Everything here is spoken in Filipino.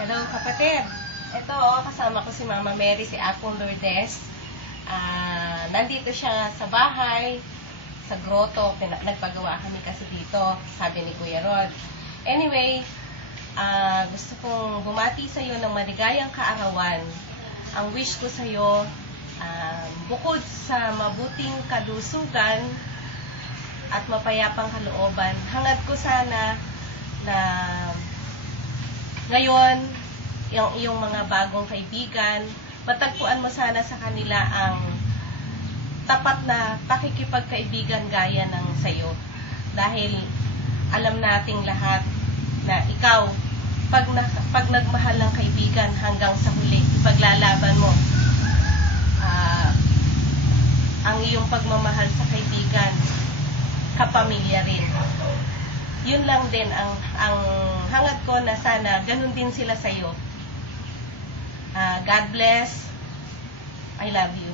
Hello kapatid. Ito kasama ko si Mama Mary, si Apong Lourdes. Nandito siya sa bahay, sa grotto. Nagpagawa kami kasi dito, sabi ni Kuya Rod. Anyway, gusto kong bumati sa iyo ng maligayang kaarawan. Ang wish ko sa iyo, bukod sa mabuting kalusugan at mapayapang kalooban, hangad ko sana na ngayon, yung iyong mga bagong kaibigan, matagpuan mo sana sa kanila ang tapat na pakikipagkaibigan gaya ng sayo. Dahil alam nating lahat na ikaw, pag nagmahal ng kaibigan hanggang sa huli, ipaglalaban mo ang iyong pagmamahal sa kaibigan, kapamilya rin. Yun lang din ang hangad ko na sana ganun din sila sa'yo. God bless. I love you.